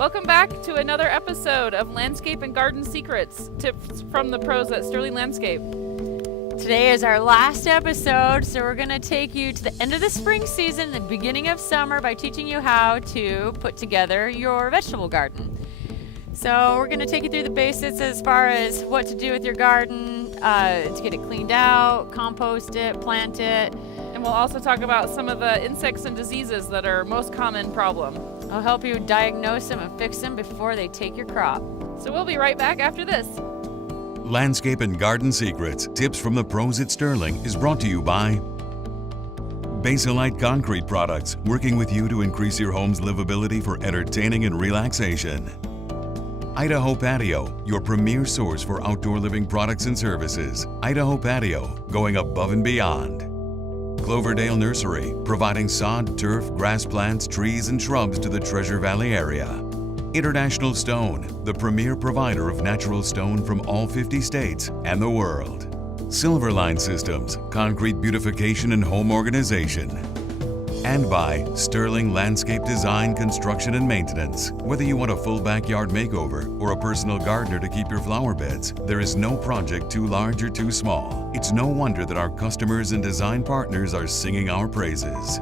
Welcome back to another episode of Landscape and Garden Secrets, tips from the pros at Sterling Landscape. Today is our last episode, so we're going to take you to the end of the spring season, the beginning of summer, by teaching you how to put together your vegetable garden. So we're going to take you through the basics as far as what to do with your garden, to get it cleaned out, compost it, plant it. And we'll also talk about some of the insects and diseases that are most common problem. I'll help you diagnose them and fix them before they take your crop. So we'll be right back after this. Landscape and Garden Secrets, tips from the pros at Sterling is brought to you by Basilite Concrete Products, working with you to increase your home's livability for entertaining and relaxation. Idaho Patio, your premier source for outdoor living products and services. Idaho Patio, going above and beyond. Cloverdale Nursery, providing sod, turf, grass plants, trees, and shrubs to the Treasure Valley area. International Stone, the premier provider of natural stone from all 50 states and the world. Silverline Systems, concrete beautification and home organization. And by Sterling Landscape Design, Construction, and Maintenance. Whether you want a full backyard makeover or a personal gardener to keep your flower beds, there is no project too large or too small. It's no wonder that our customers and design partners are singing our praises.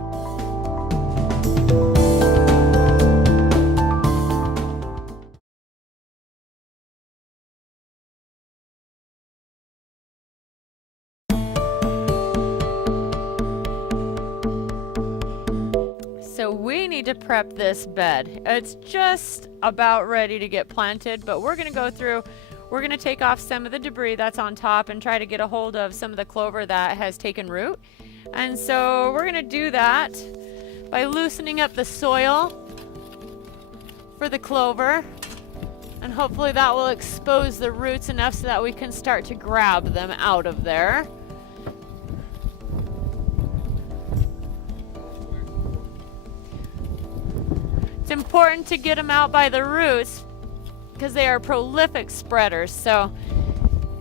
So we need to prep this bed. It's just about ready to get planted, but we're going to take off some of the debris that's on top and try to get a hold of some of the clover that has taken root. And so we're going to do that by loosening up the soil for the clover, and hopefully that will expose the roots enough so that we can start to grab them out of there. It's important to get them out by the roots because they are prolific spreaders. So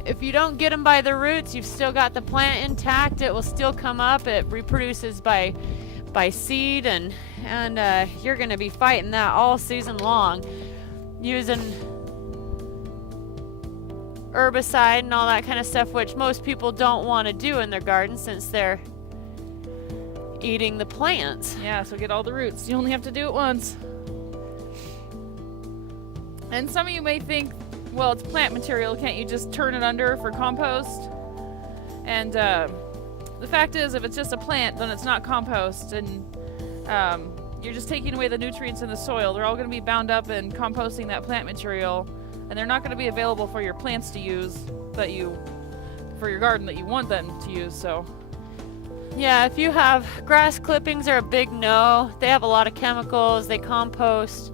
if you don't get them by the roots, you've still got the plant intact. It will still come up. It reproduces by seed, and you're going to be fighting that all season long using herbicide and all that kind of stuff, which most people don't want to do in their garden since they're eating the plants. Yeah, so get all the roots. You only have to do it once. And some of you may think, well, it's plant material. Can't you just turn it under for compost? And the fact is, if it's just a plant, then it's not compost. And you're just taking away the nutrients in the soil. They're all going to be bound up in composting that plant material. And they're not going to be available for your plants to use for your garden that you want them to use. So yeah, if you have grass clippings are a big no. They have a lot of chemicals. They compost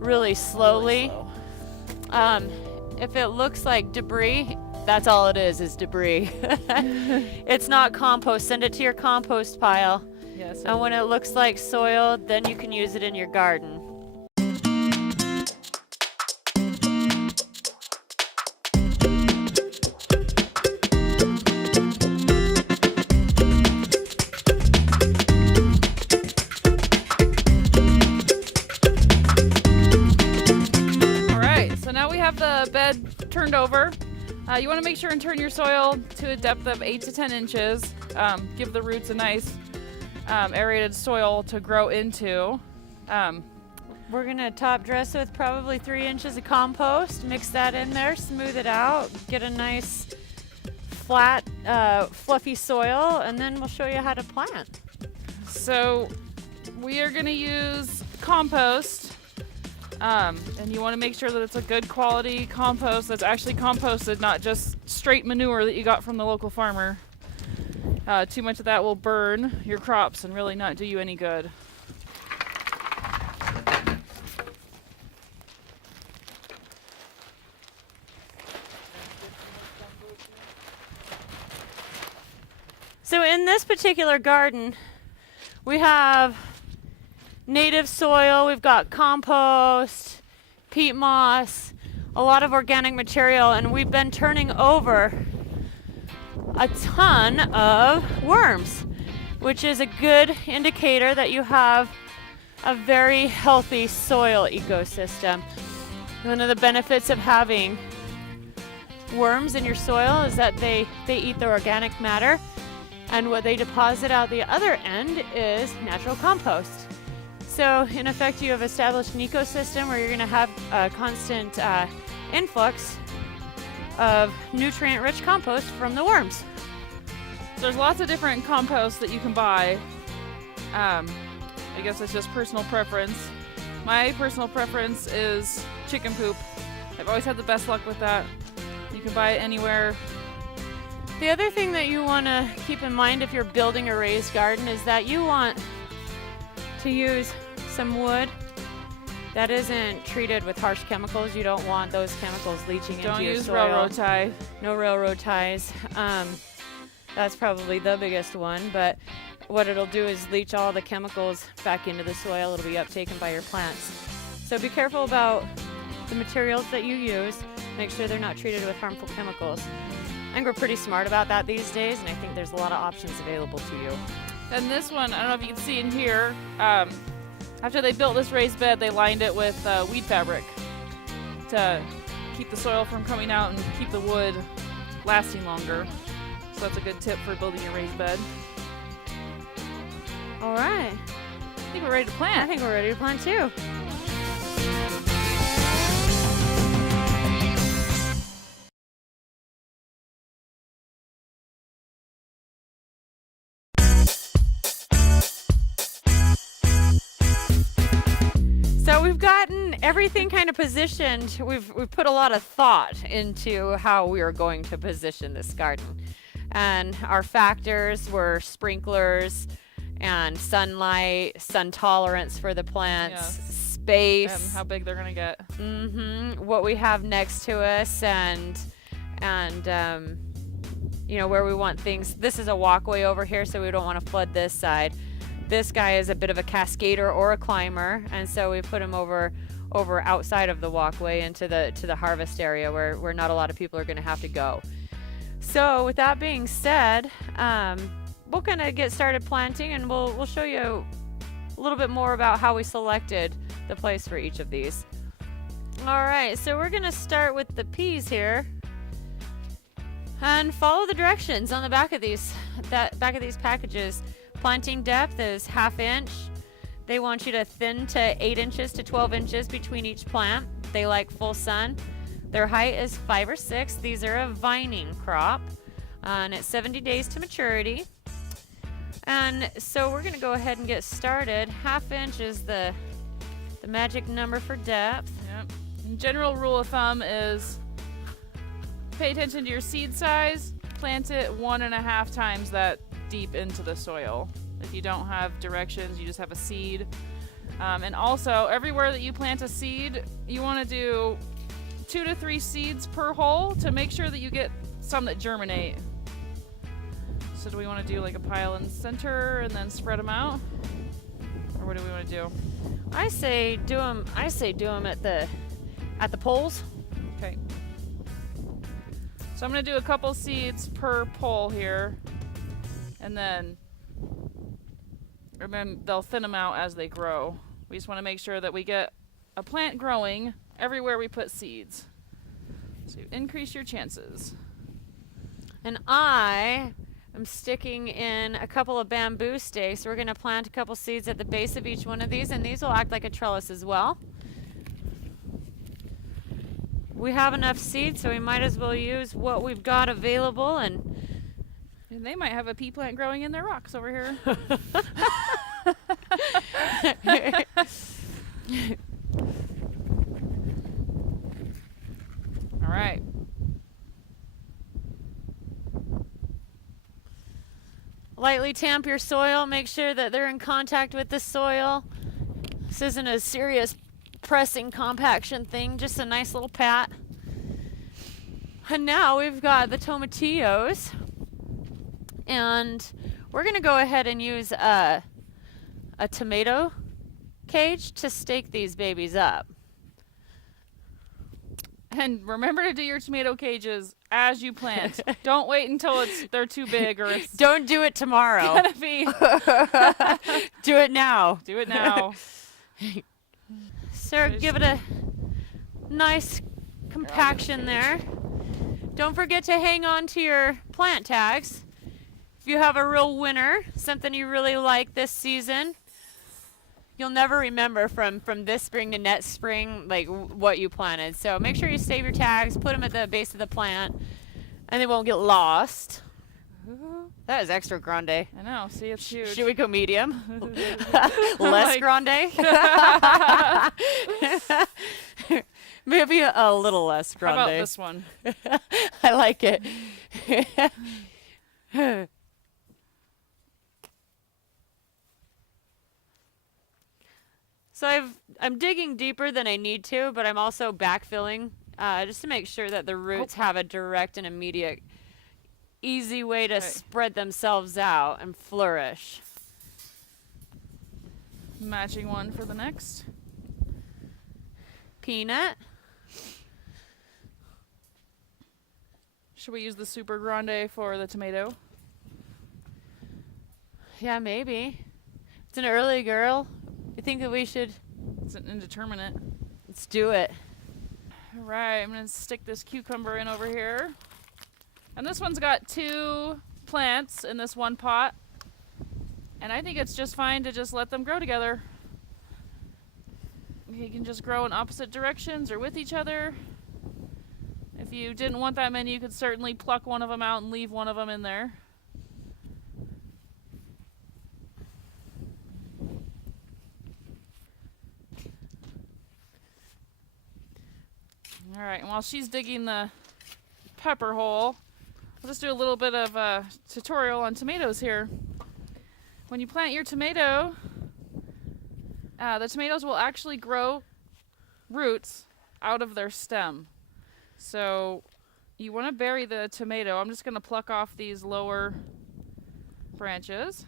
really slowly. If it looks like debris, that's all it is debris. It's not compost. Send it to your compost pile. yes. And when it looks like soil, then you can use it in your garden. The bed turned over. You want to make sure and turn your soil to a depth of 8 to 10 inches. Give the roots a nice aerated soil to grow into. We're going to top dress with probably 3 inches of compost. Mix that in there, smooth it out, get a nice flat, fluffy soil, and then we'll show you how to plant. So we are going to use compost. And you want to make sure that it's a good quality compost that's actually composted, not just straight manure that you got from the local farmer. Too much of that will burn your crops and really not do you any good. So in this particular garden, we have native soil, we've got compost, peat moss, a lot of organic material, and we've been turning over a ton of worms, which is a good indicator that you have a very healthy soil ecosystem. One of the benefits of having worms in your soil is that they eat the organic matter, and what they deposit out the other end is natural compost. So in effect, you have established an ecosystem where you're going to have a constant influx of nutrient-rich compost from the worms. So there's lots of different composts that you can buy. I guess it's just personal preference. My personal preference is chicken poop. I've always had the best luck with that. You can buy it anywhere. The other thing that you want to keep in mind if you're building a raised garden is that you want to use some wood that isn't treated with harsh chemicals. You don't want those chemicals leaching into Don't your use soil. railroad tie. No railroad ties. That's probably the biggest one, but what it'll do is leach all the chemicals back into the soil. It'll be uptaken by your plants. So be careful about the materials that you use. Make sure they're not treated with harmful chemicals. I think we're pretty smart about that these days, and I think there's a lot of options available to you. And this one, I don't know if you can see in here, after they built this raised bed, they lined it with weed fabric to keep the soil from coming out and keep the wood lasting longer. So that's a good tip for building your raised bed. All right. I think we're ready to I plant. think we're ready to plant too. So we've gotten everything kind of positioned. We've put a lot of thought into how we are going to position this garden. And our factors were sprinklers and sunlight, sun tolerance for the plants, Yes. space, And how big they're gonna get. what we have next to us, and you know, where we want things. This is a walkway over here, so we don't want to flood this side. This guy is a bit of a cascader or a climber, and so we put him over outside of the walkway into the harvest area where not a lot of people are going to have to go. So with that being said, we'll kind of get started planting, and we'll show you a little bit more about how we selected the place for each of these. All right, so we're going to start with the peas here, and follow the directions on the back of these packages. Planting depth is 1/2 inch. They want you to thin to 8 inches to 12 inches between each plant. They like full sun. Their height is 5 or 6. These are a vining crop, and it's 70 days to maturity. And so we're going to go ahead and get started. 1/2 inch is the magic number for depth. Yep. And general rule of thumb is pay attention to your seed size. Plant it 1.5 times that deep into the soil. If you don't have directions, you just have a seed. And also, everywhere that you plant a seed, you want to do 2 to 3 seeds per hole to make sure that you get some that germinate. So do we want to do like a pile in the center and then spread them out? Or what do we want to do? I say do them at the poles. Okay. So I'm going to do a couple seeds per pole here. And then remember, they'll thin them out as they grow. We just want to make sure that we get a plant growing everywhere we put seeds. So you increase your chances. And I am sticking in a couple of bamboo stakes. We're going to plant a couple seeds at the base of each one of these, and these will act like a trellis as well. We have enough seeds, so we might as well use what we've got available. And they might have a pea plant growing in their rocks over here. All right. Lightly tamp your soil. Make sure that they're in contact with the soil. This isn't a serious pressing compaction thing, just a nice little pat. And now we've got the tomatillos. And we're going to go ahead and use a tomato cage to stake these babies up. And remember to do your tomato cages as you plant. Don't wait until they're too big or it's Don't do it tomorrow. gonna be. Do it now. Do it now. Sir, give it a nice compaction there. Don't forget to hang on to your plant tags. If you have a real winner, something you really like this season, you'll never remember from this spring to next spring like what you planted. So make sure you save your tags, put them at the base of the plant, and they won't get lost. That is extra grande. I know. See, it's huge. Should we go medium? Less grande? Maybe a little less grande. How about this one? I like it. So I'm digging deeper than I need to, but I'm also backfilling just to make sure that the roots have a direct and immediate, easy way to spread themselves out and flourish. Matching one for the next. Peanut. Should we use the Super Grande for the tomato? Yeah, maybe. It's an early girl. You think that we should? It's an indeterminate. Let's do it. All right, I'm going to stick this cucumber in over here. And this one's got 2 plants in this one pot. And I think it's just fine to just let them grow together. You can just grow in opposite directions or with each other. If you didn't want that many, you could certainly pluck one of them out and leave one of them in there. All right, and while she's digging the pepper hole, I'll just do a little bit of a tutorial on tomatoes here. When you plant your tomato, the tomatoes will actually grow roots out of their stem. So you want to bury the tomato. I'm just going to pluck off these lower branches.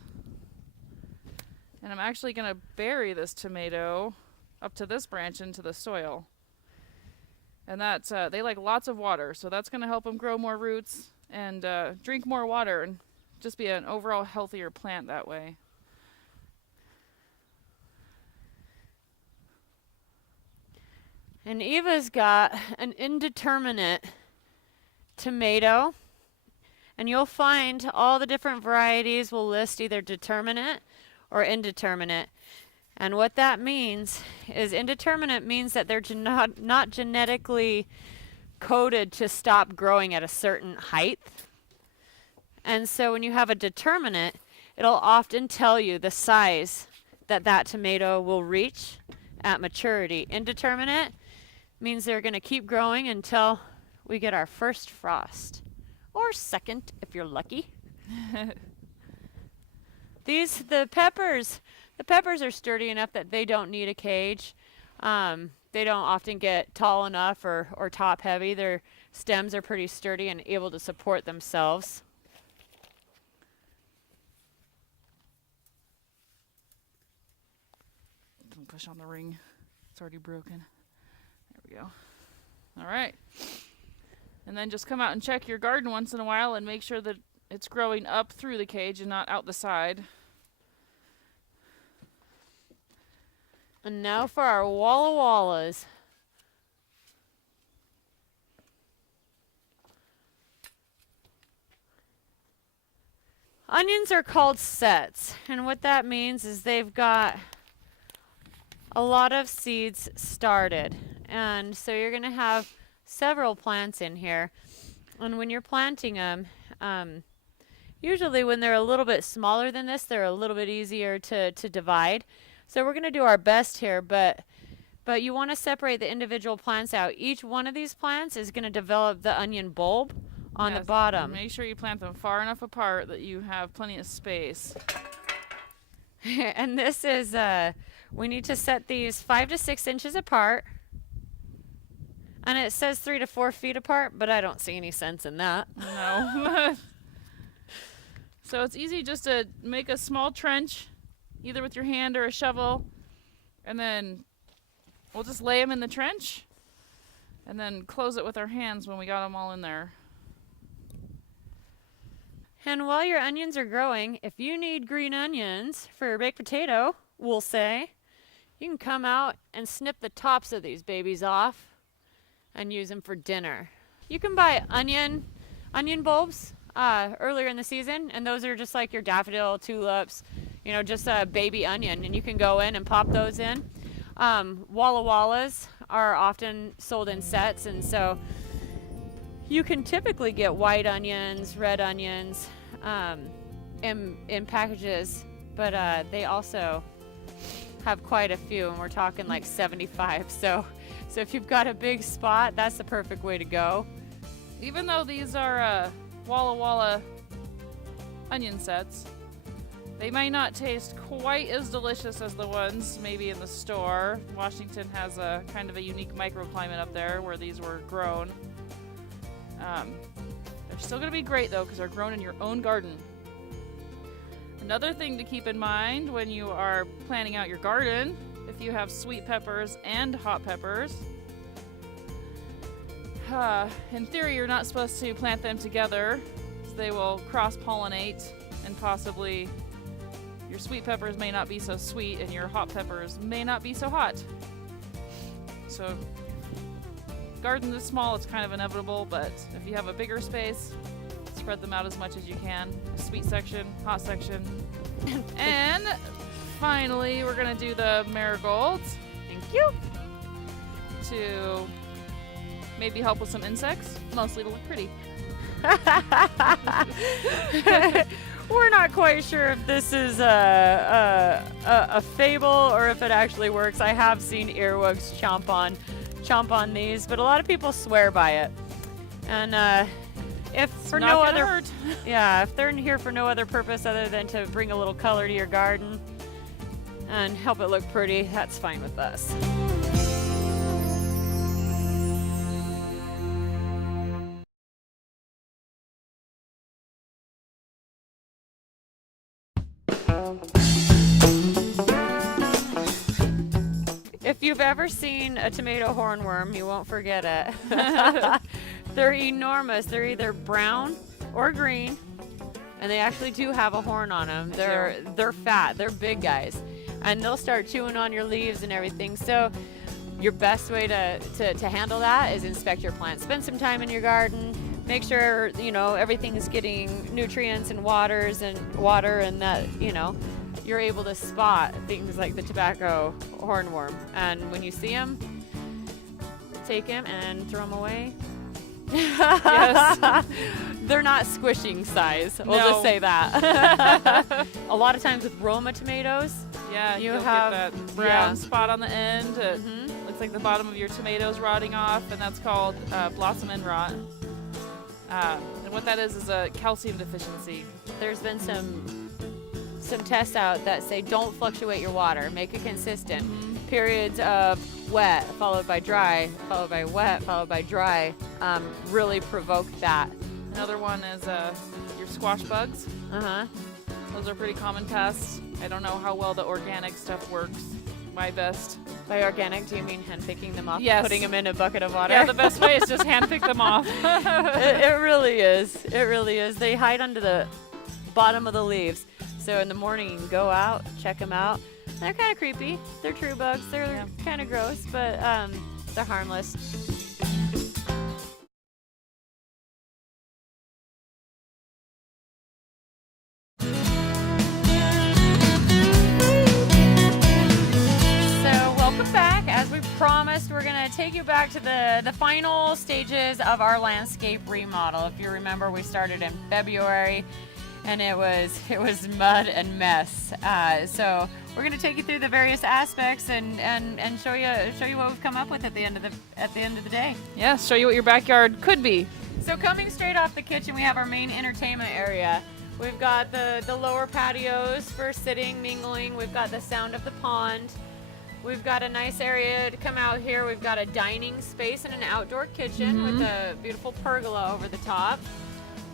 And I'm actually going to bury this tomato up to this branch into the soil. And that's, they like lots of water, so that's going to help them grow more roots and drink more water and just be an overall healthier plant that way. And Eva's got an indeterminate tomato, and you'll find all the different varieties will list either determinate or indeterminate. And what that means is indeterminate means that they're not genetically coded to stop growing at a certain height. And so when you have a determinate, it'll often tell you the size that that tomato will reach at maturity. Indeterminate means they're going to keep growing until we get our first frost, or second if you're lucky. The peppers are sturdy enough that they don't need a cage. They don't often get tall enough or top heavy. Their stems are pretty sturdy and able to support themselves. Don't push on the ring. It's already broken. There we go. All right. And then just come out and check your garden once in a while and make sure that it's growing up through the cage and not out the side. And now for our Walla Wallas. Onions are called sets, and what that means is they've got a lot of seeds started. And so you're going to have several plants in here. And when you're planting them, usually when they're a little bit smaller than this, they're a little bit easier to divide. So we're going to do our best here, but you want to separate the individual plants out. Each one of these plants is going to develop the onion bulb on the bottom. Make sure you plant them far enough apart that you have plenty of space. And this is, we need to set these 5 to 6 inches apart. And it says 3 to 4 feet apart, but I don't see any sense in that. No. So it's easy just to make a small trench, either with your hand or a shovel, and then we'll just lay them in the trench and then close it with our hands when we got them all in there. And while your onions are growing, if you need green onions for your baked potato, we'll say, you can come out and snip the tops of these babies off and use them for dinner. You can buy onion bulbs earlier in the season, and those are just like your daffodil, tulips, you know, just a baby onion, and you can go in and pop those in. Walla Wallas are often sold in sets, and so you can typically get white onions, red onions in packages, but they also have quite a few, and we're talking like 75. So if you've got a big spot, that's the perfect way to go. Even though these are Walla Walla onion sets, they may not taste quite as delicious as the ones maybe in the store. Washington has a kind of a unique microclimate up there where these were grown. They're still going to be great though because they're grown in your own garden. Another thing to keep in mind when you are planning out your garden, if you have sweet peppers and hot peppers, in theory you're not supposed to plant them together, so they will cross-pollinate, and possibly your sweet peppers may not be so sweet and your hot peppers may not be so hot. So garden is small, it's kind of inevitable, but if you have a bigger space, spread them out as much as you can. Sweet section, hot section. And finally, we're gonna do the marigolds. Thank you. To maybe help with some insects, mostly to look pretty. We're not quite sure if this is a fable or if it actually works. I have seen earwigs chomp on these, but a lot of people swear by it. And if for Not no gonna other hurt. yeah, if they're in here for no other purpose other than to bring a little color to your garden and help it look pretty, that's fine with us. If you've ever seen a tomato hornworm, you won't forget it. They're enormous. They're either brown or green, and they actually do have a horn on them. They're fat. They're big guys, and they'll start chewing on your leaves and everything. So your best way to handle that is inspect your plants. Spend some time in your garden. Make sure everything is getting nutrients and water, and that you're able to spot things like the tobacco hornworm. And when you see them, take them and throw them away. Yes. They're not squishing size. We'll No. just say that. A lot of times with Roma tomatoes, Yeah, You you'll have- get that brown yeah. spot on the end. It Mhm. looks like the bottom of your tomatoes rotting off, and that's called blossom end rot. And what that is a calcium deficiency. there's been some tests out that say don't fluctuate your water. Make it consistent. Periods of wet followed by dry, followed by wet, followed by dry really provoke that. Another one is your squash bugs. Uh-huh. Those are pretty common pests. I don't know how well the organic stuff works. My best. By organic, do you mean hand picking them off Yes. and putting them in a bucket of water? Yeah, the best way is just hand pick them off. it really is. It really is. They hide under the bottom of the leaves. So in the morning, you can go out, check them out. They're kind of creepy. They're true bugs. They're Yeah. kind of gross, but they're harmless. So welcome back. As we promised, we're going to take you back to the final stages of our landscape remodel. If you remember, we started in February, and it was mud and mess. So we're going to take you through the various aspects and show you what we've come up with at the end of the day. Yeah, show you what your backyard could be. So coming straight off the kitchen, we have our main entertainment area. We've got the lower patios for sitting, mingling. We've got the sound of the pond. We've got a nice area to come out here. We've got a dining space and an outdoor kitchen with a beautiful pergola over the top.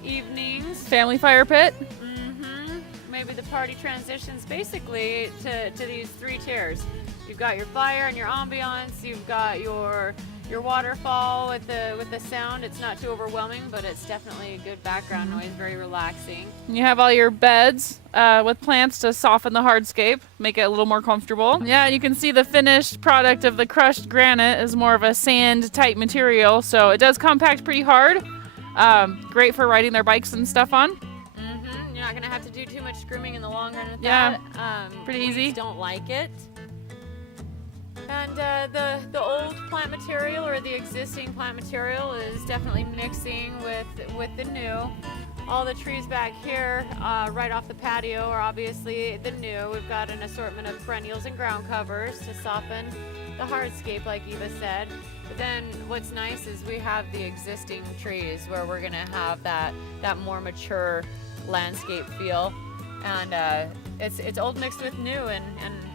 Evenings. Family fire pit. Maybe the party transitions basically to these three tiers. You've got your fire and your ambiance. You've got your your waterfall with the sound. It's not too overwhelming, but it's definitely a good background noise, very relaxing. You have all your beds with plants to soften the hardscape, make it a little more comfortable. Yeah, you can see the finished product of the crushed granite is more of a sand type material, so it does compact pretty hard. Great for riding their bikes and stuff on. You're not gonna have to do too much grooming in the long run with Yeah, that. pretty weeds easy. Don't like it. And the old plant material or the existing plant material is definitely mixing with the new. All the trees back here, right off the patio, are obviously the new. We've got an assortment of perennials and ground covers to soften the hardscape, like Eva said. But then what's nice is we have the existing trees where we're gonna have that more mature landscape feel. And it's old mixed with new, and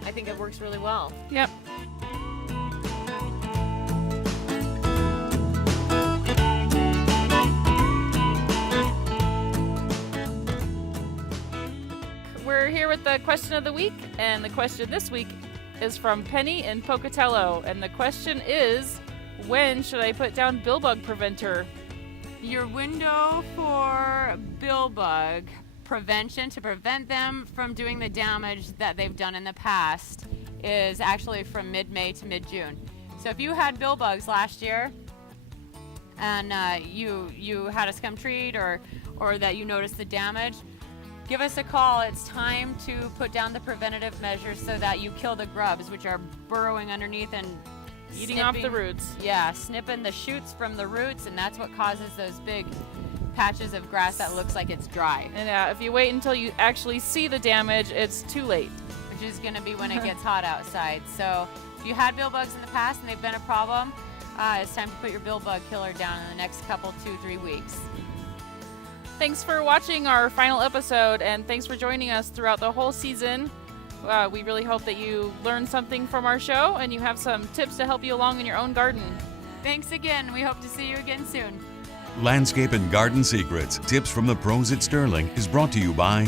I think it works really well. Yep. We're here with the question of the week, and the question this week is from Penny in Pocatello, and the question is, when should I put down bill bug preventer? Your window for bill bug prevention, to prevent them from doing the damage that they've done in the past, is actually from mid-May to mid-June. So if you had bill bugs last year and you had a scum treat or that you noticed the damage, give us a call. It's time to put down the preventative measures so that you kill the grubs, which are burrowing underneath and Eating off the roots. Yeah, snipping the shoots from the roots, and that's what causes those big patches of grass that looks like it's dry. And if you wait until you actually see the damage, it's too late. Which is going to be when it gets hot outside. So if you had bill bugs in the past and they've been a problem, it's time to put your bill bug killer down in the next couple, 2-3 weeks. Thanks for watching our final episode, and thanks for joining us throughout the whole season. We really hope that you learned something from our show and you have some tips to help you along in your own garden. Thanks again. We hope to see you again soon. Landscape and Garden Secrets, tips from the pros at Sterling is brought to you by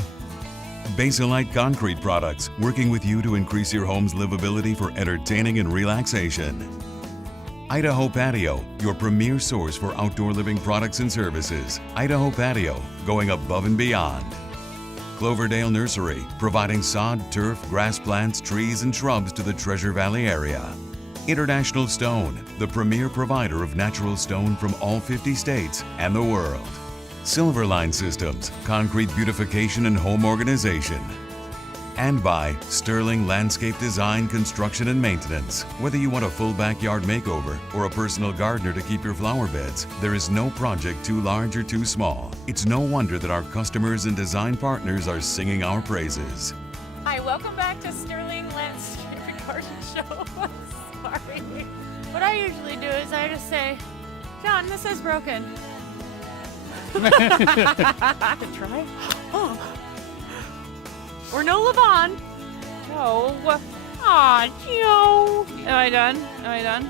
Basilite Concrete Products, working with you to increase your home's livability for entertaining and relaxation. Idaho Patio, your premier source for outdoor living products and services. Idaho Patio, going above and beyond. Cloverdale Nursery, providing sod, turf, grass plants, trees, and shrubs to the Treasure Valley area. International Stone, the premier provider of natural stone from all 50 states and the world. Silverline Systems, concrete beautification and home organization. And by Sterling Landscape Design, Construction and Maintenance. Whether you want a full backyard makeover or a personal gardener to keep your flower beds, there is no project too large or too small. It's no wonder that our customers and design partners are singing our praises. Hi, welcome back to Sterling Landscape and Garden Show. Sorry. What I usually do is I just say, John, this is broken. Try? Or no Levon. No. Aw, Joe. Am I done? Am I done?